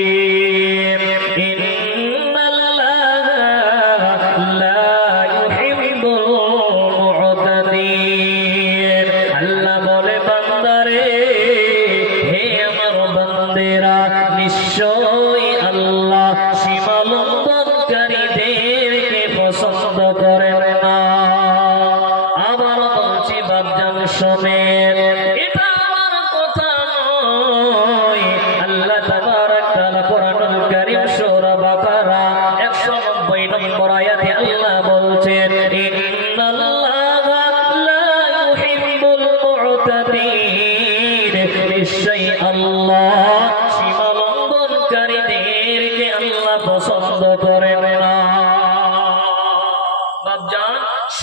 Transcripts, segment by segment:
الرحيم إن الله لا يحب المعتدين আল্লাহ বলে বান্দারে হে আমার বান্দেরা নিশ্চয়ই আল্লাহ সীমা লঙ্ঘনকারীদেরকে পছন্দ করেন না আবার বলছি বাবজান শোনেন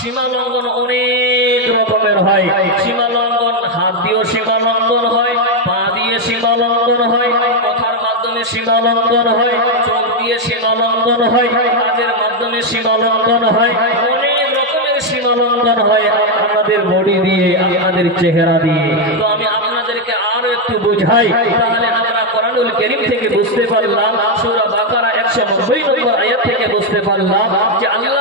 সীমা লঙ্ঘন অনেক রকমের হয়। সীমা লঙ্ঘন হাত দিয়েও সীমা লঙ্ঘন হয়, পা দিয়ে সীমা লঙ্ঘন হয়, কথার মাধ্যমে সীমা লঙ্ঘন হয়, চোখ দিয়ে সীমা লঙ্ঘন হয়, কাজের মাধ্যমে সীমা লঙ্ঘন হয়, অনেক রকমের সীমা লঙ্ঘন হয় আপনাদের বডি দিয়ে, আপনাদের চেহারা দিয়ে। তো আমি আপনাদেরকে আরও একটু বুঝাই, তাহলে আমরা কোরআনুল থেকে বুঝতে পারলাম, সূরা বাকারা 190 নম্বর আয়াত থেকে বুঝতে পারলাম যে আল্লাহ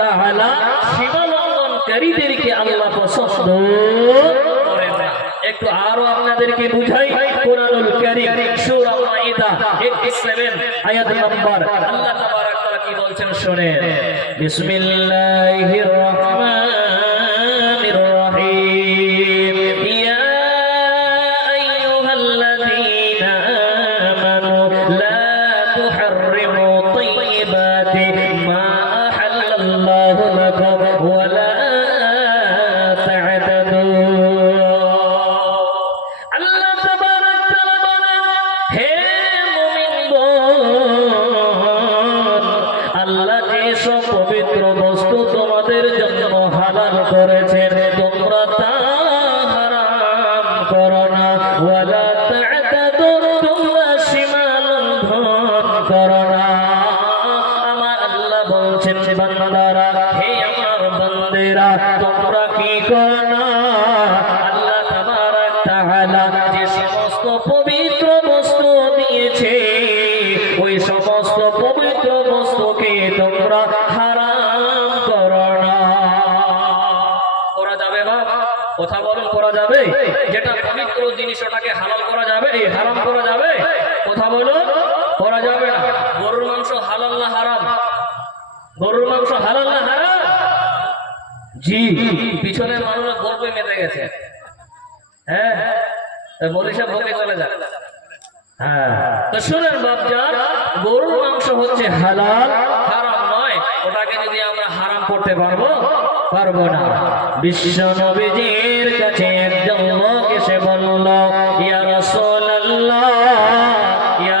তাআলা সীমা লঙ্ঘনকারীদেরকে আল্লাহ পছন্দ করেন না। একটু আরও আপনাদেরকে বুঝাই, কোরআনুল কারীম, সূরা মাইদা 87 আয়াত নম্বর। আল্লাহ তাবারাক তাআলা কি বলছেন শুনেন? বিসমিল্লাহির রহমানির তোমরা তা হারাম করো বান্দারা হে আমার বান্দেরা, তোমরা কি করো আল্লাহ তাবারাক তাআলা সমস্ত পবিত্র বস্তু দিয়েছে, ওই সমস্ত পবিত্র বস্তুকে তোমরা হারাম করো করা যাবে না? কথা বলুন, করা যাবে? যেটা পবিত্র জিনিস, ওটাকে হালাল করা যাবে? হারাম করা যাবে? কথা বলুন, করা যাবে না। গরুর মাংস হালাল না হারাম? গরুর মাংস হালাল না হারাম? জি, পিছনের মেতে গেছে। হ্যাঁ? ভোগে চলে যাক। হ্যাঁ। শুনেন গরুর মাংস হচ্ছে হালাল, হারাম নয়। ওটাকে যদি আমরা হারাম করতে পারব পারব না। বিশ্ব নবীজির কাছে একজন লোক এসে বলল, ইয়া রাসূলুল্লাহ, ইয়া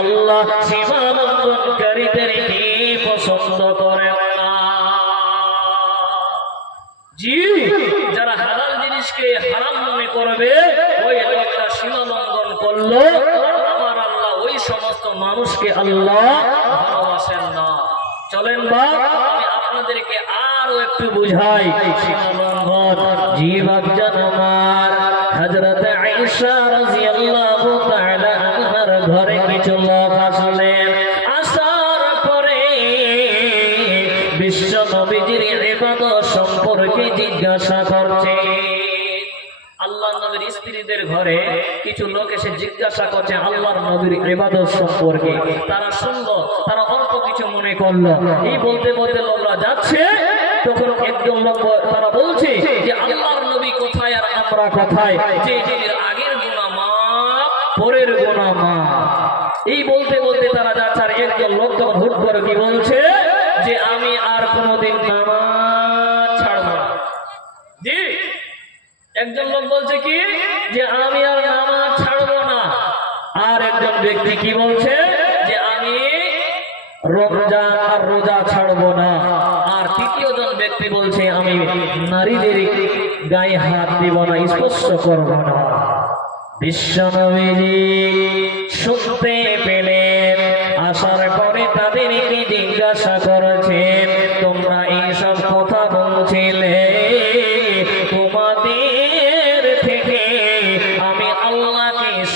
আল্লাহ সীমা লঙ্ঘনকারীদেরকে পছন্দ করেন যারা হালাল জিনিসকে হারাম মনে করবে, ওই লোকটা সীমা করল। আমার আল্লাহ ওই সমস্ত মানুষকে আল্লাহ ভালোবাসেন না। চলেন বা, আমি আপনাদেরকে আরও একটু বুঝাই। সীমা লঙ্ঘন জি আমার হযরত আয়েশা রাদিয়াল্লাহু তাআলা ঘরে জিজ্ঞাসা করছে। আল্লাহ নবীর স্ত্রীদের ঘরে কিছু লোক এসে জিজ্ঞাসা করছে আল্লাহর নবীর ইবাদত সম্পর্কে। তারা শুনলো, তারা অল্প কিছু মনে করল। এই বলতে বলতে লোকরা যাচ্ছে, তখন একজন লোক তারা বলছে যে, আল্লাহর নবী কোথায় আর আমরা কোথায়? যে এর আগের গুণা মাপ পরের গুণা মাপ এই বলতে বলতে তারা যাচ্ছে আর একজন লোক তখন হুট করে কি বলছে যে, আমি আর কোনোদিন নামাজ একজন লোক বলছে কি? যে আমি আর নামাজ ছাড়বো না। আর একজন ব্যক্তি কি বলছে? যে আমি রমজান আর রোজা ছাড়বো না। আর তৃতীয় জন ব্যক্তি বলছে, আমি নারীদের গায়ে হাত দিব না, স্পর্শ করব না। বিশ্বনবীজি শুনতে পেলেন, আসার পরে তাদেরকে জিজ্ঞাসা করেছে